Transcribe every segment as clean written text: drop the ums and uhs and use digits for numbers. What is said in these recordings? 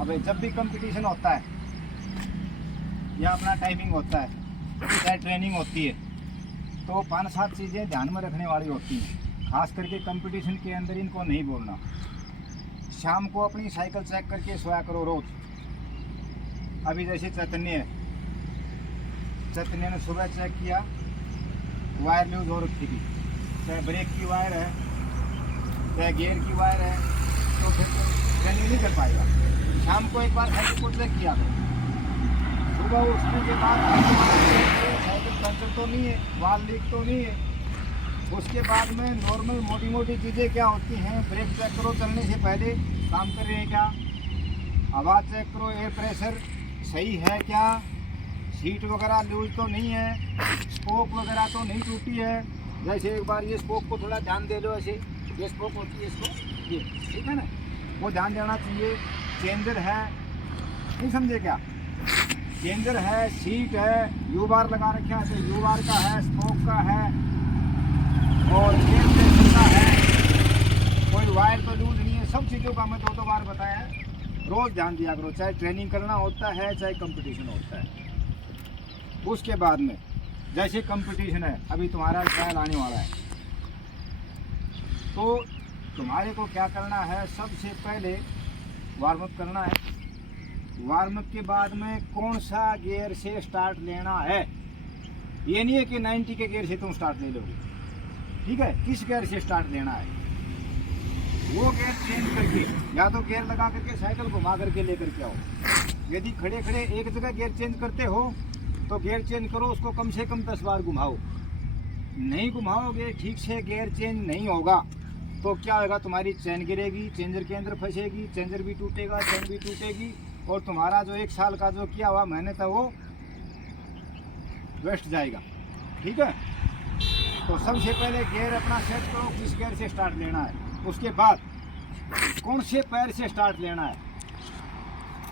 अब जब भी कंपटीशन होता है या अपना टाइमिंग होता है या ट्रेनिंग होती है तो 5-7 चीज़ें ध्यान में रखने वाली होती हैं। खास करके कंपटीशन के अंदर इनको नहीं बोलना। शाम को अपनी साइकिल चेक करके सोया करो रोज। अभी जैसे चैतन्य ने सुबह चेक किया, वायर लूज हो रखी थी, चाहे ब्रेक की वायर है चाहे गियर की वायर है, तो फिर ट्रेनिंग नहीं कर पाएगा। शाम को एक बार साइकिल को चेक किया करो। सुबह उठने के बाद साइकिल पंचर तो नहीं है, वाल लीक तो नहीं है। उसके बाद में नॉर्मल मोटी मोटी चीज़ें क्या होती हैं, ब्रेक चेक करो चलने से पहले काम कर रहे हैं क्या, आवाज़ चेक करो, एयर प्रेशर सही है क्या, सीट वगैरह लूज तो नहीं है, स्पोक वगैरह तो नहीं टूटी है। जैसे एक बार ये स्पोक को थोड़ा ध्यान दे लो, ऐसे ये स्पोक होती है इसको, ये ठीक है ना, वो ध्यान देना चाहिए। चेंजर है, नहीं समझे क्या, चेंजर है, सीट है, यू बार लगा रखा है तो यू बार का है, स्पोक का है और एयर प्रेशर का है, कोई वायर तो लूज नहीं है। सब चीज़ों का मैं 2-2 बार बताया है। रोज़ ध्यान दिया करो, चाहे ट्रेनिंग करना होता है चाहे कंपटीशन होता है। उसके बाद में जैसे कंपटीशन है, अभी तुम्हारा ट्रायल आने वाला है, तो तुम्हारे को क्या करना है, सबसे पहले वार्म अप करना है। वार्म अप के बाद में कौन सा गियर से स्टार्ट लेना है, ये नहीं है कि 90 के गियर से तुम स्टार्ट ले लोगे, ठीक है, किस गियर से स्टार्ट लेना है वो गियर चेंज करके, या तो गियर लगा करके साइकिल घुमा करके लेकर के आओ। यदि खड़े खड़े एक जगह गियर चेंज करते हो तो गियर चेंज करो, उसको कम से कम 10 बार घुमाओ। नहीं घुमाओगे, ठीक से गियर चेंज नहीं होगा तो क्या होगा, तुम्हारी चेन गिरेगी, चेंजर के अंदर फंसेगी, चेंजर भी टूटेगा, चेन भी टूटेगी और तुम्हारा जो 1 साल का जो किया हुआ मेहनत है वो वेस्ट जाएगा। ठीक है, तो सबसे पहले गियर अपना सेट करो, किस गियर से स्टार्ट लेना है। उसके बाद कौन से पैर से स्टार्ट लेना है,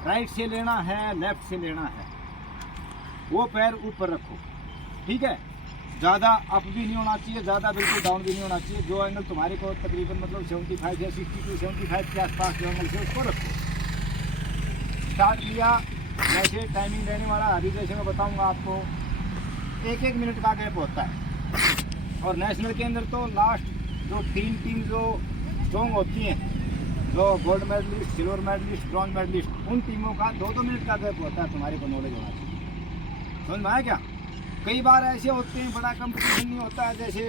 राइट से लेना है लेफ्ट से लेना है, वो पैर ऊपर रखो। ठीक है, ज़्यादा अप भी नहीं होना चाहिए, ज़्यादा बिल्कुल डाउन भी नहीं होना चाहिए। जो एंगल तुम्हारे को तकरीबन मतलब 75 या 60-75 के आसपास जो एंगल से उसको रखो। स्टार्ट किया, जैसे टाइमिंग देने वाला अभी जैसे मैं बताऊंगा आपको, 1-1 मिनट का गैप होता है। और नेशनल के अंदर तो लास्ट जो 3 टीम जो स्ट्रॉन्ग होती हैं, जो gold medallist, silver medallist, bronze medallist, उन टीमों का 2-2 मिनट का गैप होता है। तुम्हारे को नॉलेज होना चाहिए, समझ में आया क्या। कई बार ऐसे होते हैं, बड़ा कंपटीशन नहीं होता है, जैसे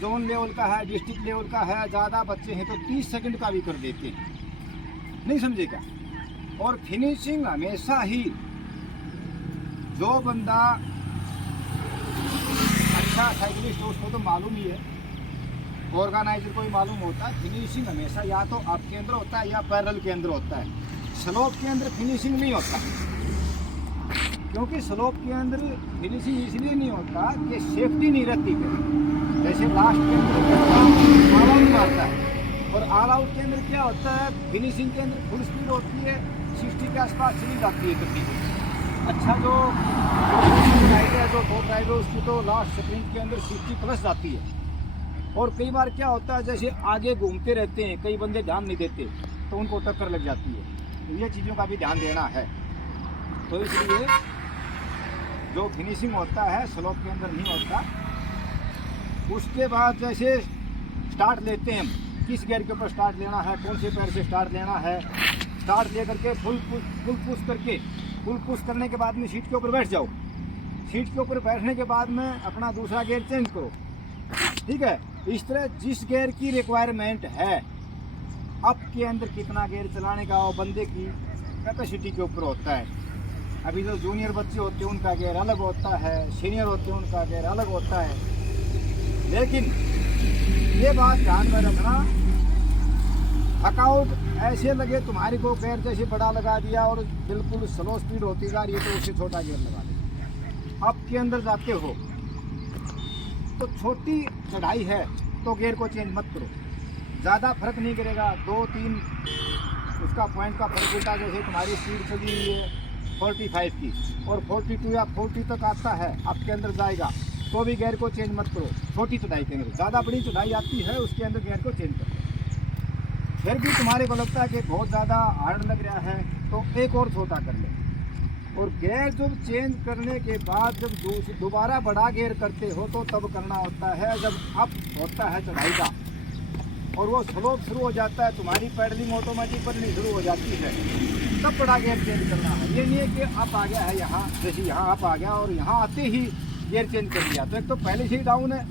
जोन लेवल का है, डिस्ट्रिक्ट लेवल का है, ज़्यादा बच्चे हैं तो 30 सेकंड का भी कर देते हैं, नहीं समझे क्या। और फिनिशिंग हमेशा ही जो बंदा अच्छा साइकिलिस्ट हो उसको तो मालूम ही है, ऑर्गेनाइजर को ही मालूम होता है, फिनिशिंग हमेशा या तो आपके अंदर होता है या पैरेलल के अंदर होता है। स्लोप के अंदर फिनिशिंग नहीं होता, क्योंकि स्लोप के अंदर फिनिशिंग इसलिए नहीं होता कि सेफ्टी नहीं रहती है। जैसे लास्ट के अंदर ऑल आउट मारता है और ऑल आउट के अंदर क्या होता है, फिनिशिंग के अंदर फुल स्पीड होती है, 60 के आसपास चली जाती है तकरीबन। अच्छा जो राइडर है, जो टॉप राइडर, उसकी तो लास्ट स्प्रिंट के अंदर 60+ जाती है। और कई बार क्या होता है, जैसे आगे घूमते रहते हैं, कई बंदे ध्यान नहीं देते तो उनको टक्कर लग जाती है। तो ये चीज़ों का भी ध्यान देना है। तो इसलिए जो फिनिशिंग होता है स्लोप के अंदर नहीं होता। उसके बाद जैसे स्टार्ट लेते हैं, किस गियर के ऊपर स्टार्ट लेना है, कौन से पैर से स्टार्ट लेना है, स्टार्ट ले करके फुल पुश करके, फुल पुश करने के बाद में सीट के ऊपर बैठ जाओ। सीट के ऊपर बैठने के बाद में अपना दूसरा गियर चेंज करो। ठीक है, इस तरह जिस गियर की रिक्वायरमेंट है, अप के अंदर कितना गियर चलाने का वो बंदे की कैपेसिटी के ऊपर होता है। अभी जो जूनियर बच्चे होते हैं उनका गियर अलग होता है, सीनियर होते हैं उनका गियर अलग होता है। लेकिन ये बात ध्यान में रखना, थकाउट ऐसे लगे तुम्हारे को गियर जैसे बड़ा लगा दिया और बिल्कुल स्लो स्पीड होती जा रही है तो उससे छोटा गियर लगा दो। अप के अंदर जाते हो तो छोटी चढ़ाई है तो गियर को चेंज मत करो, ज़्यादा फर्क नहीं करेगा, 2-3 उसका पॉइंट का फर्क होता है। जैसे तुम्हारी स्पीड चली हुई है 45 की और 42 या 40 तक आता है, आपके अंदर जाएगा तो भी गियर को चेंज मत करो। छोटी चढ़ाई के अंदर, ज़्यादा बड़ी चढ़ाई आती है उसके अंदर गियर को चेंज करो। फिर भी तुम्हारे को लगता है कि बहुत ज़्यादा हार्ड लग रहा है तो एक और छोटा कर ले। और गियर जब चेंज करने के बाद जब दोबारा बड़ा गियर करते हो तो तब करना होता है जब अप होता है चढ़ाई का और वो स्लोप शुरू हो जाता है, तुम्हारी पैडलिंग ऑटोमेटिक करनी शुरू हो जाती है, तब बड़ा गियर चेंज करना है। ये नहीं है कि अप आ गया है यहाँ, जैसे यहाँ अप आ गया और यहाँ आते ही गियर चेंज कर दिया तो एक तो पहले से ही डाउन है,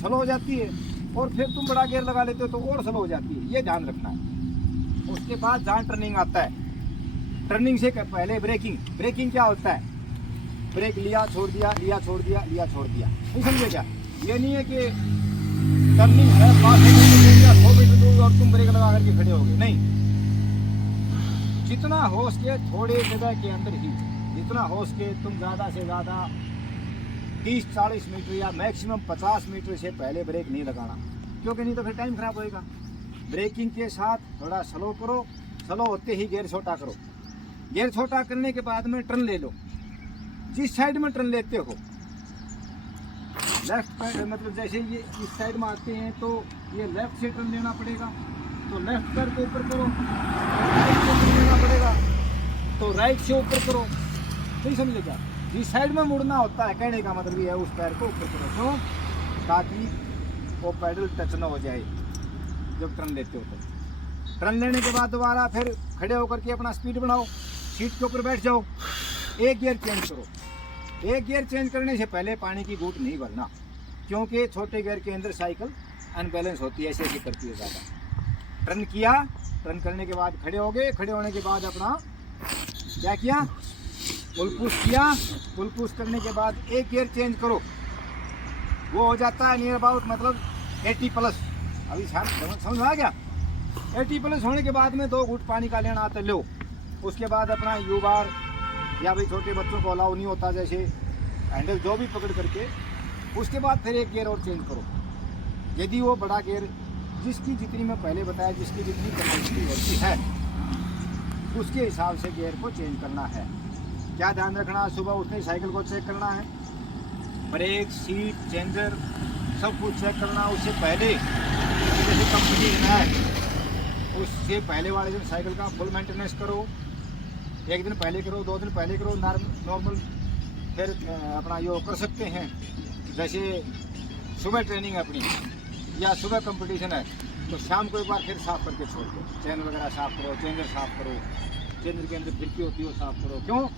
स्लो हो जाती है, और फिर तुम बड़ा गियर लगा लेते हो तो और स्लो हो जाती है। ये ध्यान रखना है। उसके बाद जहाँ टर्निंग आता है, टर्निंग से पहले ब्रेकिंग। ब्रेकिंग क्या होता है? ब्रेक लिया छोड़ दिया, लिया छोड़ दिया, लिया छोड़ दिया, नहीं समझे क्या? ये नहीं है कि टर्निंग है 5 मीटर या 100 मीटर दूर और तुम ब्रेक लगा करके खड़े हो गए, नहीं। जितना हो सके थोड़े जगह के अंदर ही, जितना हो सके तुम ज़्यादा से ज़्यादा 30-40 मीटर या मैक्सिमम 50 मीटर से पहले ब्रेक नहीं लगाना, क्योंकि नहीं तो फिर टाइम खराब होएगा। ब्रेकिंग के साथ थोड़ा स्लो करो, स्लो होते ही गियर छोटा करो। गियर छोटा करने के बाद में टर्न ले लो। जिस साइड में टर्न लेते हो, लेफ्ट मतलब जैसे ये इस साइड में आते हैं तो ये लेफ्ट से टर्न लेना पड़ेगा, तो लेफ्ट पैर को ऊपर करो। राइट से टर्न लेना पड़ेगा तो राइट से ऊपर करो, नहीं समझे क्या? जिस साइड में मुड़ना होता है, कहने का मतलब ये है उस पैर को ऊपर करो, क्यों? ताकि वो पैडल टच ना हो जाए जब टर्न लेते हो। तो टर्न लेने के बाद दोबारा फिर खड़े होकर के अपना स्पीड बढ़ाओ, सीट के ऊपर बैठ जाओ, एक गियर चेंज करो। एक गियर चेंज करने से पहले पानी की घूंट नहीं भरना, क्योंकि छोटे गियर के अंदर साइकिल अनबैलेंस होती है, ऐसे ऐसे करती है ज़्यादा। टर्न किया, टर्न करने के बाद खड़े हो गए, खड़े होने के बाद अपना क्या किया? पुल पुश किया। पुल पुश करने के बाद एक गियर चेंज करो, वो हो जाता है नियर अबाउट मतलब 80+। अभी समझ आ गया? 80+ होने के बाद में 2 घूंट पानी का लेना आता लो। उसके बाद अपना यू बार, या भाई छोटे बच्चों को अलाउ नहीं होता जैसे हैंडल जो भी पकड़ करके, उसके बाद फिर एक गियर और चेंज करो। यदि वो बड़ा गियर जिसकी जितनी मैं पहले बताया, जिसकी जितनी कैपेसिटी होती है उसके हिसाब से गियर को चेंज करना है। क्या ध्यान रखना? सुबह उठते साइकिल को चेक करना है, ब्रेक, सीट, चेंजर सब कुछ चेक करना। उससे पहले जैसे कंपटीशन है, उससे पहले वाले दिन साइकिल का फुल मेंटेनेंस करो। एक दिन पहले करो, 2 दिन पहले करो, नॉर्मल फिर अपना यो कर सकते हैं। जैसे सुबह ट्रेनिंग है अपनी या सुबह कंपटीशन है तो शाम को एक बार फिर साफ़ करके छोड़ दो। चैन वगैरह साफ़ करो, चेंजर साफ़ करो, चेंजर के अंदर फिरकी होती है वो साफ़ करो। क्यों?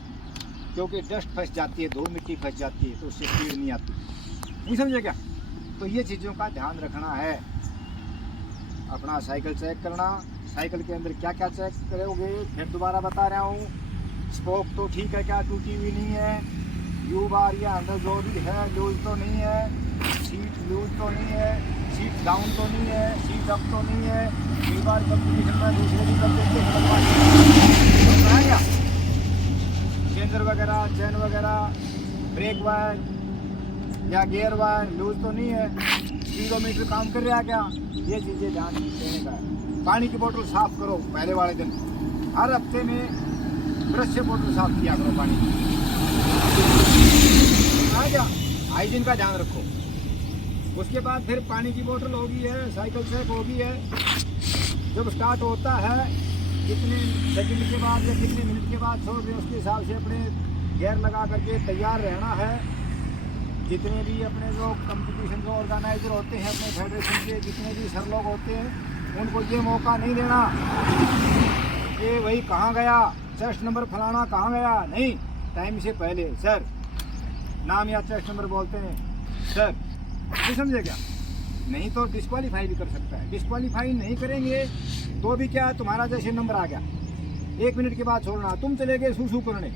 क्योंकि डस्ट फंस जाती है, धूल मिट्टी फंस जाती है तो उससे स्पीड नहीं आती, नहीं समझे क्या? तो ये चीज़ों का ध्यान रखना है। अपना साइकिल चेक करना, साइकिल के अंदर क्या क्या चेक करोगे फिर दोबारा बता रहा हूँ। स्पोक तो ठीक है, क्या टूटी हुई नहीं है, यू बार या अंदर जो भी है लूज तो नहीं है, सीट लूज तो नहीं है, सीट डाउन तो नहीं है, सीट अप तो नहीं है। यू बार कंपटीशन में दूसरे भी कर देते हैं, चेंजर वगैरह, चैन वगैरह, ब्रेक वायर या गियर वायर लूज तो नहीं है, स्पीडोमीटर काम कर रहा है क्या? ये चीज़ें ध्यान देने का है। पानी की बोतल साफ़ करो पहले वाले दिन, हर हफ्ते में ब्रश से बोतल साफ़ किया करो पानी की। आ गया? हाइजीन का ध्यान रखो। उसके बाद फिर पानी की बोतल होगी है, साइकिल चेक होगी है। जब स्टार्ट होता है कितने सेकंड के बाद या कितने मिनट के बाद छोड़ रहे उसके हिसाब से अपने गियर लगा करके तैयार रहना है। जितने भी अपने जो कंपटीशन के ऑर्गेनाइजर होते हैं, अपने फेडरेशन के जितने भी सर लोग होते हैं, उनको ये मौका नहीं देना कि भाई कहाँ गया चेस्ट नंबर फलाना, कहाँ गया। नहीं, टाइम से पहले सर नाम या चेस्ट नंबर बोलते हैं सर, नहीं समझे क्या? नहीं तो डिस्क्वालीफाई भी कर सकता है। डिस्क्वालीफाई नहीं करेंगे तो भी क्या, तुम्हारा जैसे नंबर आ गया 1 मिनट के बाद छोड़ना, तुम चले गए सूसू करने,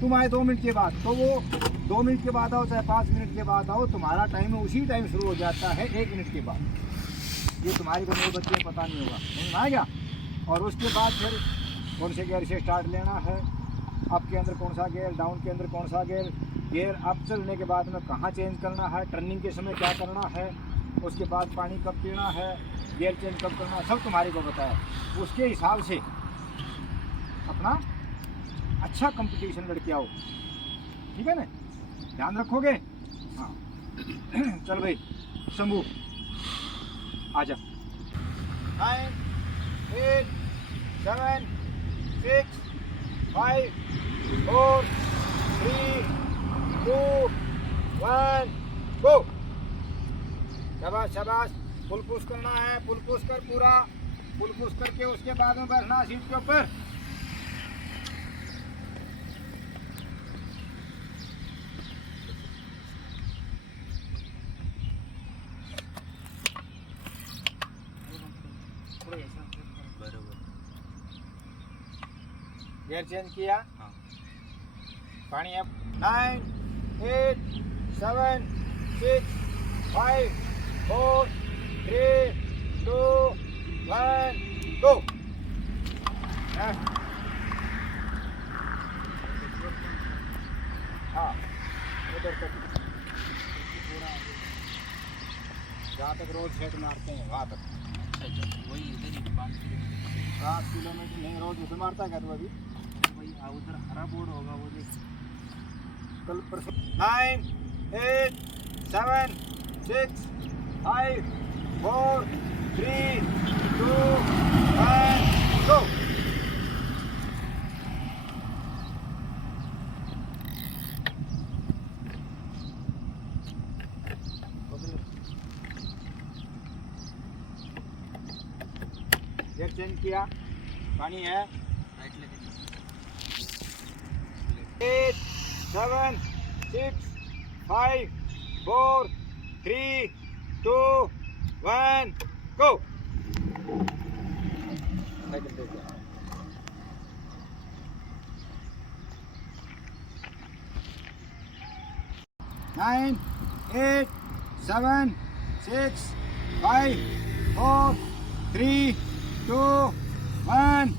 तुम आए 2 मिनट के बाद, तो वो 2 मिनट के बाद आओ चाहे 5 मिनट के बाद आओ, तुम्हारा टाइम उसी टाइम शुरू हो जाता है 1 मिनट के बाद। ये तुम्हारी को नए बच्चे पता नहीं होगा, नहीं आएगा। और उसके बाद फिर कौन से गियर से स्टार्ट लेना है, अप के अंदर कौन सा गियर, डाउन के अंदर कौन सा गियर, गियर अप चलने के बाद में कहाँ चेंज करना है, टर्निंग के समय क्या करना है, उसके बाद पानी कब पीना है, गियर चेंज कब करना है, सब तुम्हारे को बताया। उसके हिसाब से अपना अच्छा कंपटीशन लड़के आओ, ठीक है ना? ध्यान रखोगे? हाँ चल भाई शंभू आजा। हाय। 8, 7, 6, 5, 4, 3, 2, 1, गो। शाबाश शाबाश, फुल पुश करना है, फुल पुश कर पूरा, फुल पुश करके उसके बाद में बैठना सीट के ऊपर। गियर चेंज किया, पानी है। 9, 8, 7, 6, 5, 4, 3, 2, 1, गो। हाँ, उधर तक जहाँ तक रोड सेट मारते हैं वहाँ तक। वही इधर ही 5 किलोमीटर नहीं रोड उसे मारता है क्या तू अभी? वही उधर हरा बोर्ड होगा वो देख। कल परसों। 9, 8, 7, 6, 5, 4, 3, 2, 1, go। गियर चेंज किया, पानी है। 8, 7, 6, 5, 4, 3, 2, 1, go। 9, 8, 7, 6, 5, 4, 3, 2, 1,